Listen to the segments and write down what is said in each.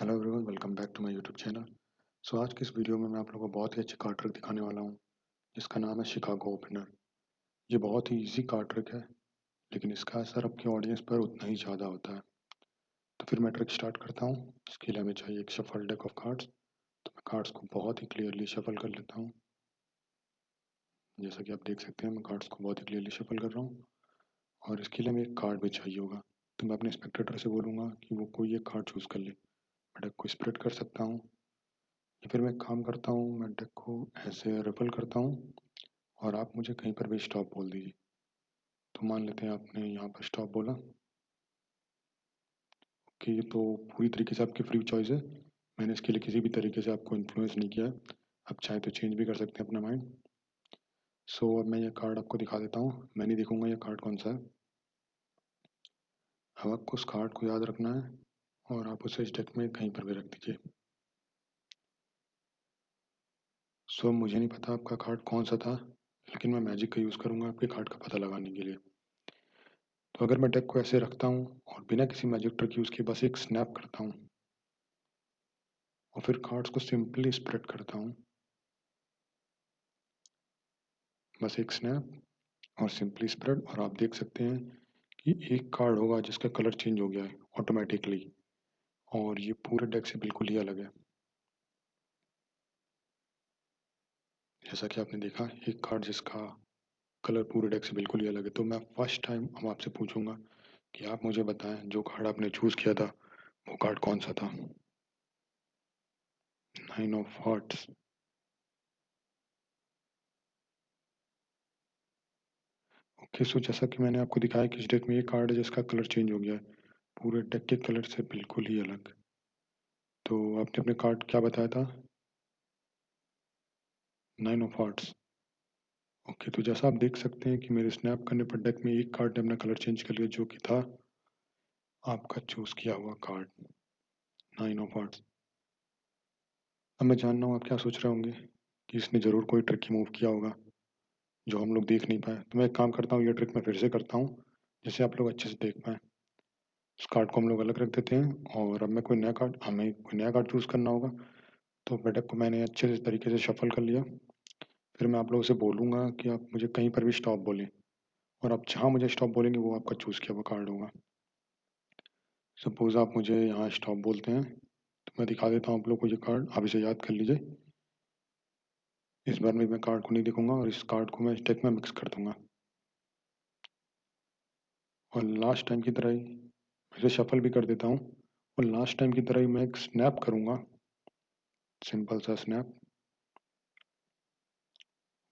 Hello everyone, welcome back to my YouTube channel. आज की इस वीडियो में मैं आप लोगों को बहुत ही अच्छी कार्ड ट्रिक दिखाने वाला हूँ जिसका नाम है शिकागो ओपनर। ये बहुत ही इजी कार्ड ट्रिक है, लेकिन इसका असर आपके ऑडियंस पर उतना ही ज़्यादा होता है। तो फिर मैं ट्रिक स्टार्ट करता हूँ। इसके लिए हमें चाहिए एक शफल डेक ऑफ कार्ड्स। तो मैं कार्ड्स को बहुत ही क्लियरली शफल कर लेता हूँ। जैसा कि आप देख सकते हैं, मैं कार्ड्स को बहुत ही क्लियरली शफल कर रहा हूँ और इसके लिए हमें एक कार्ड भी चाहिए होगा। तो मैं अपने स्पेक्टेटर से बोलूँगा कि वो कोई एक कार्ड चूज़ कर ले। मैं डेक को स्प्रेड कर सकता हूँ या फिर मैं एक काम करता हूँ, मैं डेक को ऐसे रफल करता हूँ और आप मुझे कहीं पर भी स्टॉप बोल दीजिए। तो मान लेते हैं आपने यहाँ पर स्टॉप बोला कि ये तो पूरी तरीके से आपकी फ्री चॉइस है। मैंने इसके लिए किसी भी तरीके से आपको इन्फ्लुएंस नहीं किया है। आप चाहे तो चेंज भी कर सकते हैं अपना माइंड। अब मैं ये कार्ड आपको दिखा देता हूँ। मैं नहीं देखूंगा ये कार्ड कौन सा है। अब आपको उस कार्ड को याद रखना है और आप उसे इस डेक में कहीं पर भी रख दीजिए। मुझे नहीं पता आपका कार्ड कौन सा था, लेकिन मैं मैजिक का यूज़ करूँगा आपके कार्ड का पता लगाने के लिए। तो अगर मैं डेक को ऐसे रखता हूँ और बिना किसी मैजिक ट्रिक यूज़ किए बस एक स्नैप करता हूँ और फिर कार्ड्स को सिंपली स्प्रेड करता हूँ, बस एक स्नैप और सिंपली स्प्रेड, और आप देख सकते हैं कि एक कार्ड होगा जिसका कलर चेंज हो गया है ऑटोमेटिकली, और ये पूरे डेक से बिल्कुल ही अलग है। जैसा कि आपने देखा, एक कार्ड जिसका कलर पूरे डेक से बिल्कुल ही अलग है। तो मैं फर्स्ट टाइम अब आपसे पूछूंगा कि आप मुझे बताएं जो कार्ड आपने चूज़ किया था वो कार्ड कौन सा था। 9 ऑफ हार्ट्स। ओके, जैसा कि मैंने आपको दिखाया कि इस डेक में ये कार्ड है जिसका कलर चेंज हो गया है, पूरे डेक के कलर से बिल्कुल ही अलग। तो आपने अपने कार्ड क्या बताया था? 9 ऑफ हार्ट्स। ओके, तो जैसा आप देख सकते हैं कि मेरे स्नैप करने पर डेक में एक कार्ड ने अपना कलर चेंज कर लिया, जो कि था आपका चूज़ किया हुआ कार्ड 9 ऑफ हार्ट्स। अब मैं जानना हूँ आप क्या सोच रहे होंगे कि इसने ज़रूर कोई ट्रिकी मूव किया होगा जो हम लोग देख नहीं पाए। तो मैं एक काम करता हूँ, ये ट्रिक मैं फिर से करता हूँ जिससे आप लोग अच्छे से देख पाएँ। उस कार्ड को हम लोग अलग रख देते हैं और अब मैं कोई नया कार्ड हमें कोई नया कार्ड चूज़ करना होगा। तो डेक को मैंने अच्छे से तरीके से शफल कर लिया। फिर मैं आप लोगों से बोलूँगा कि आप मुझे कहीं पर भी स्टॉप बोलें, और आप जहाँ मुझे स्टॉप बोलेंगे वो आपका चूज़ किया हुआ कार्ड होगा। सपोज़ आप मुझे यहाँ स्टॉप बोलते हैं, तो मैं दिखा देता हूँ आप लोग को ये कार्ड, आप इसे याद कर लीजिए। इस बार में मैं कार्ड को नहीं देखूंगा और इस कार्ड को मैं इस डेक में मिक्स कर दूंगा, और लास्ट टाइम की तरह ही मैं इसे शफल भी कर देता हूँ, और लास्ट टाइम की तरह ही मैं एक स्नैप करूंगा, सिंपल सा स्नैप।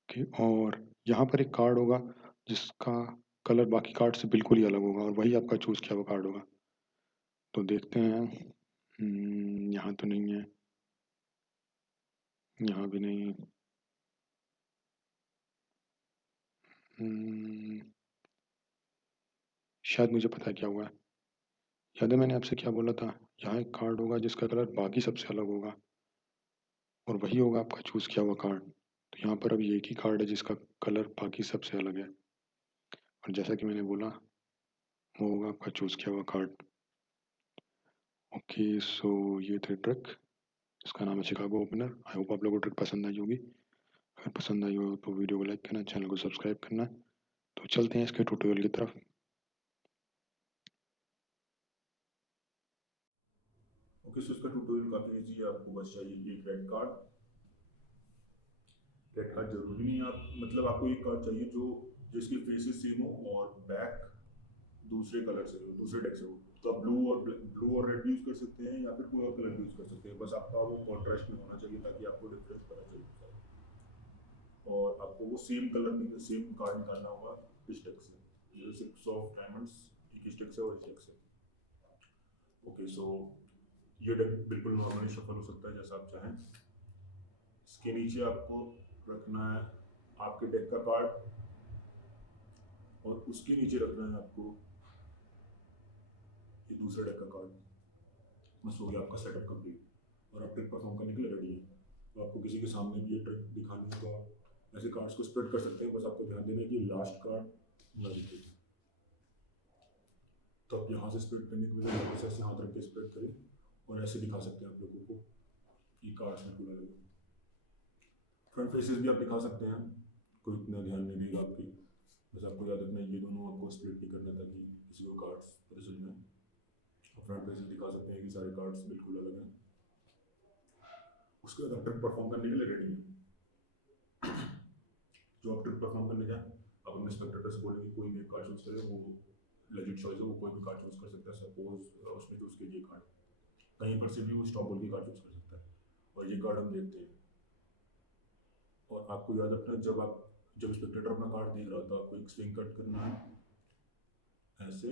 ओके, और यहाँ पर एक कार्ड होगा जिसका कलर बाकी कार्ड से बिल्कुल ही अलग होगा और वही आपका चूज़ किया हुआ कार्ड होगा। तो देखते हैं। यहाँ तो नहीं है, यहाँ भी नहीं है। हम्म, शायद मुझे पता है क्या हुआ है। याद है मैंने आपसे क्या बोला था? यहाँ एक कार्ड होगा जिसका कलर बाकी सबसे अलग होगा और वही होगा आपका चूज़ किया हुआ कार्ड। तो यहाँ पर अभी एक ही कार्ड है जिसका कलर बाकी सबसे अलग है, और जैसा कि मैंने बोला वो होगा आपका चूज़ किया हुआ कार्ड। ओके, ये थे ट्रिक। इसका नाम है शिकागो ओपनर। आई होप आप लोगों को ट्रिक पसंद आई होगी। अगर पसंद आई हो तो वीडियो को लाइक करना, चैनल को सब्सक्राइब करना। तो चलते हैं इसके ट्यूटोरियल की तरफ। ओके, सो इसका ट्यूटोरियल काफ़ी इजी है। आपको बस चाहिए एक रेड कार्ड। रेड कार्ड जरूरी नहीं है, आप मतलब आपको एक कार्ड चाहिए जो जिसकी फेसेस सेम हो और बैक दूसरे कलर से हो, दूसरे डेक से हो। तो आप ब्लू और रेड भी यूज़ कर सकते हैं या फिर कोई और कलर भी यूज़ कर सकते हैं। बस आपका वो कॉन्ट्रास्ट में होना चाहिए ताकि आपको डिफरेंस पता चले। और आपको वो सेम कार्ड निकालना होगा इस डेक से। ये 6 ऑफ डायमंड्स एक इस डेक से और इस डेक से। ओके, सो ये डेक बिल्कुल नॉर्मली शफल हो सकता है जैसा आप चाहें। इसके नीचे आपको रखना है आपके डेक का कार्ड, और उसके नीचे रखना है आपको ये दूसरे डेक का कार्ड। बस हो गया आपका सेटअप कंप्लीट और आप ट्रिक परफॉर्म करने के लिए रेडी है। तो आपको किसी के सामने भी ये ट्रिक दिखानी है तो आप ऐसे कार्ड्स को स्प्रेड कर सकते हैं। बस आपको ध्यान देना है कि लास्ट कार्ड न दिखे। तो आप यहाँ से स्प्रेड करने के बजाय वापस ऐसे हाथ रख के स्प्रेड करें और और ऐसे दिखा सकते हैं आप लोगों को, ये कार्ड्स बिल्कुल अलग है। फ्रंट फेसेस भी आप दिखा सकते हैं, कोई इतना ध्यान नहीं देगा आपकी, बस आपको याद रखना है ये दोनों आपको स्प्लिट नहीं करना ताकि किसी को कार्ड्स पता चल जाए। और फ्रंट फेसेस दिखा सकते हैं कि सारे कार्ड्स बिल्कुल अलग हैं। उसके बाद आप ट्रिक परफॉर्म करने के लिए रेडी हैं। जो आप ट्रिक परफॉर्म करने जाए, आप अपने स्पेक्टेटर से बोलेंगे कोई भी एक कार्ड चूज करे, वो लेजिट चॉइस है, वो कोई भी कार्ड चूज कर सकता है। सपोज उसने चूज किया ये कार्ड, कहीं पर से भी वो स्टॉप बोल के कार्ड चूज कर सकता है। और ये कार्ड हम देखते हैं, और आपको याद रखना है जब स्पेक्टेटर अपना कार्ड देख रहा था, आपको एक स्विंग कट करना है ऐसे,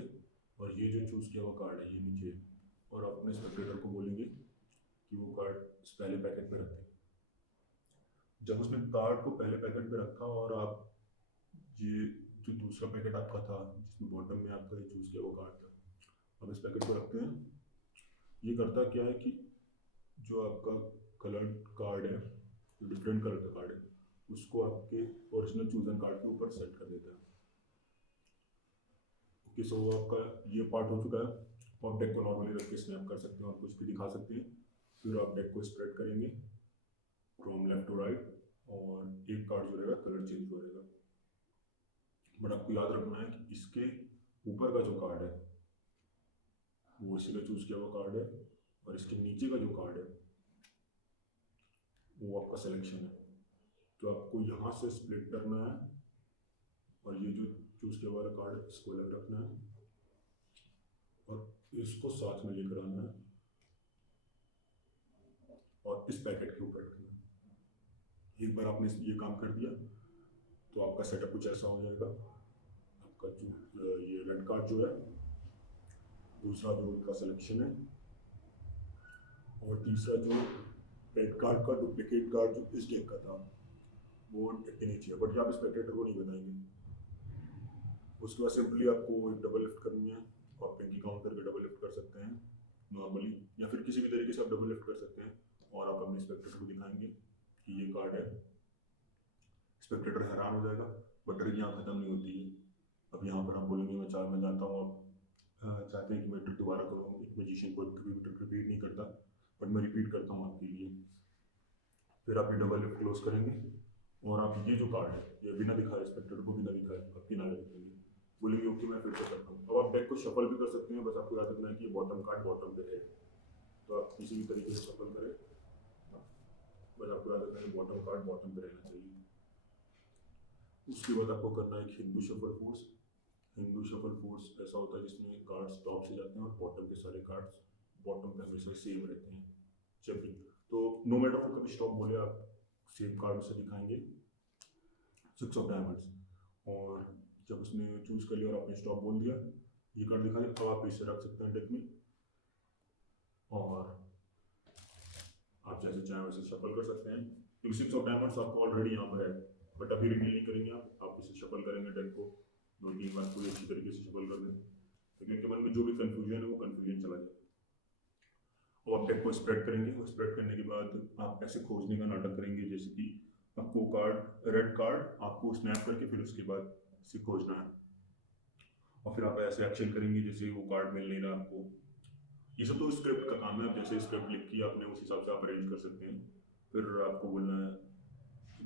और ये जो चूज किया हुआ कार्ड है ये नीचे, और आप अपने स्पेक्टेटर को बोलेंगे कि वो कार्ड पहले पैकेट में रखें। जब उसने कार्ड को पहले पैकेट में रखा और आप ये जो दूसरा पैकेट आपका था जिसमें बॉटम में आपका ये चूज किया हुआ कार्ड था, अब इस पैकेट को रखते हैं। ये करता क्या है कि जो आपका कलर कार्ड है, जो डिफरेंट कलर का कार्ड है, उसको आपके ओरिजिनल चूजन कार्ड के ऊपर सेट कर देता है। ओके, सो आपका ये पार्ट हो चुका है। आप डेक को नॉर्मली रख के स्नैप कर सकते हैं और कुछ भी दिखा सकते हैं। फिर आप डेक को स्प्रेड करेंगे फ्रॉम लेफ्ट टू राइट, और एक कार्ड जो रहेगा कलर चेंज हो रहेगा। बट आपको याद रखना है कि इसके ऊपर का जो कार्ड है वो इसी का चूज किया हुआ कार्ड है, और इसके नीचे का जो कार्ड है वो आपका सिलेक्शन है। तो आपको यहाँ से स्प्लिट करना है, और ये जो चूज किया हुआ कार्ड है इसको अलग रखना है, और इसको साथ में लेकर आना है, और इस पैकेट के ऊपर रखना है। एक बार आपने ये काम कर दिया तो आपका सेटअप कुछ ऐसा हो जाएगा। आपका जो ये रेड कार्ड जो है, दूसरा जो उनका सिलेक्शन है, और तीसरा जो रेड कार्ड का डुप्लीकेट कार्ड जो इस डेक का था वो डेक के नीचे है, बट यहाँ पे स्पेक्टेटर को नहीं बताएंगे। उसके बाद सिंपली आपको एक डबल लिफ्ट करनी है, और पिंकी काउंट करके डबल लिफ्ट कर सकते हैं नॉर्मली, या फिर किसी भी तरीके से आप डबल लिफ्ट कर सकते हैं, और आप अपने स्पेक्टेटर को दिखाएंगे कि ये कार्ड है। स्पेक्टेटर हैरान हो जाएगा, बट ट्रिक यहाँ खत्म नहीं होती है। अब यहाँ पर आप बोलेंगे मैं जानता हूँ आप चाहते हैं कि मैं ट्रिक दोबारा करूँ। एक मैजिशियन को कभी भी ट्रिक रिपीट नहीं करता, बट मैं रिपीट करता हूँ आपके लिए। फिर आप ये डबल लिफ्ट क्लोज करेंगे, और आप ये जो कार्ड है ये बिना दिखाए, स्पेक्टेटर को बिना दिखाए आप किनारे रखेंगे, बोलेंगे ओके मैं फिर से करता हूँ। अब आप डेक को शफल भी कर सकते हैं, बस आपको याद रखना है कि ये बॉटम कार्ड बॉटम पे है, तो आप किसी भी तरीके से शफल करें, बस आपको याद रखना है बॉटम कार्ड बॉटम पे रहना चाहिए। उसके बाद आपको करना है एक Hindu shuffle force. Hindu shuffle force ऐसा होता है जिसमें कार्ड्स टॉप से जाते हैं और बॉटम के सारे कार्ड्स बॉटम पे हमेशा सेम रहते हैं जब भी। तो नो मैटर वो कभी स्टॉप बोले, आप सेम कार्ड से दिखाएंगे 6 ऑफ डायमंड्स, और जब उसने चूज कर लिया और आपने स्टॉप बोल दिया, ये कार्ड दिखा दिया, अब आप इसे रख सकते हैं डेक में, और आप जैसे चाहें वैसे शफल कर सकते हैं, क्योंकि 6 ऑफ डायमंड्स आपको ऑलरेडी यहाँ पर है, बट अभी रिवील नहीं करेंगे। आप इसे शफल करेंगे डेक को 2-3 बार पूरी अच्छी तरीके से शफल कर दें, लेकिन के मन में जो भी कंफ्यूजन है वो कंफ्यूजन चला जाए। और आप डेक को स्प्रेड करेंगे, और स्प्रेड करने के बाद आप ऐसे खोजने का नाटक करेंगे जैसे कि आपको कार्ड रेड कार्ड आपको स्नैप करके फिर उसके बाद इसे खोजना है, और फिर आप ऐसे एक्शन करेंगे जैसे वो कार्ड मिल नहीं रहा आपको। ये सब तो स्क्रिप्ट का काम है, आप जैसे स्क्रिप्ट लिख के आपने उस हिसाब से आप अरेंज कर सकते हैं। फिर आपको बोलना है,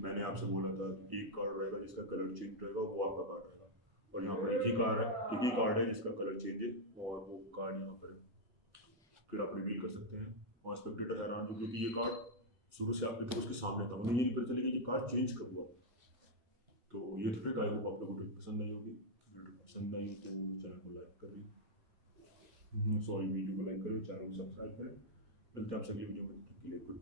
मैंने आपसे बोला था एक कार्ड रहेगा जिसका कलर चेंज रहेगा, वो आपका कार्ड रहेगा, और यहाँ पर एक ही कार्ड है जिसका कलर चेंज है, और वो कार्ड यहाँ पर है। फिर आप रिवील कर सकते हैं, और स्पेक्टेटर हैरान हो क्योंकि ये कार्ड शुरू से आपने तो उसके सामने था, उन्हें ये नहीं पता चलेगा ये कार्ड चेंज कब हुआ। तो ये ट्रिक आई होप आप लोगों को पसंद आई होगी। पसंद आई हो तो चैनल को लाइक करें, वीडियो को लाइक करें, चैनल को सब्सक्राइब करें। मिलते हैं आपसे अगली वीडियो में, तब तक के लिए गुड।